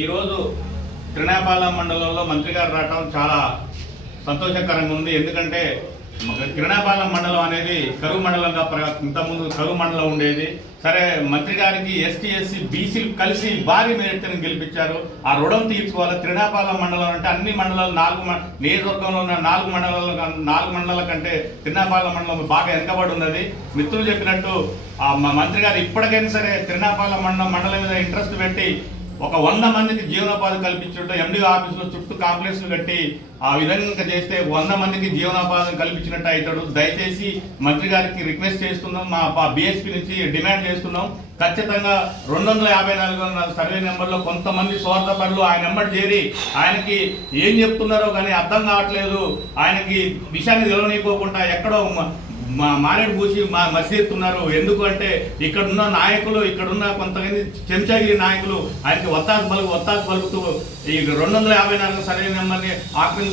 ఈరోజు కిరణాపాలెం మండలంలో మంత్రి గారు రావటం చాలా సంతోషకరంగా ఉంది. ఎందుకంటే కిరణాపాలెం మండలం అనేది కరువు మండలంగా ఇంతకుముందు కరువు మండలం ఉండేది. సరే మంత్రి గారికి ఎస్టీ ఎస్సీ బీసీలు కలిసి భారీ మేరటను గెలిపించారు. ఆ రుణం తీర్చుకోవాలి. త్రినాపాలెం మండలం అంటే అన్ని మండలాలు నాలుగు నియోజకవర్గంలో ఉన్న నాలుగు మండలాలు నాలుగు మండలాల కంటే త్రినాపాలెం మండలం బాగా వెనకబడి ఉన్నది. మిత్రులు చెప్పినట్టు ఆ మంత్రి గారు ఇప్పటికైనా సరే త్రినాపాలెం మండలం మండలం మీద ఇంట్రెస్ట్ పెట్టి ఒక వంద మందికి జీవనోపాధి కల్పించుంటే ఎండిఓ ఆఫీసులో చుట్టూ కాంప్లెక్స్లు కట్టి ఆ విధంగా చేస్తే వంద మందికి జీవనోపాధిని కల్పించినట్టు అవుతాడు. దయచేసి మంత్రి గారికి రిక్వెస్ట్ చేస్తున్నాం. మా బీఎస్పీ నుంచి డిమాండ్ చేస్తున్నాం. ఖచ్చితంగా రెండు వందల యాభై నాలుగు సర్వే నెంబర్లో కొంతమంది స్వార్థపరులు ఆయన నెంబర్ చేరి ఆయనకి ఏం చెప్తున్నారో కానీ అర్థం కావట్లేదు. ఆయనకి విషయాన్ని తెలవనీయకోకుండా ఎక్కడో మా మారేడు పూసి మా మసీదుతున్నారు ఎందుకంటే ఇక్కడున్న నాయకులు ఇక్కడున్న కొంతమంది చెంచాగిరి నాయకులు ఆయనకి ఒత్తాకు పలుకు ఒత్తాకు పలుకుతూ ఈ రెండు వందల యాభై నాలుగు సరైన నెంబర్ని ఆక్రమి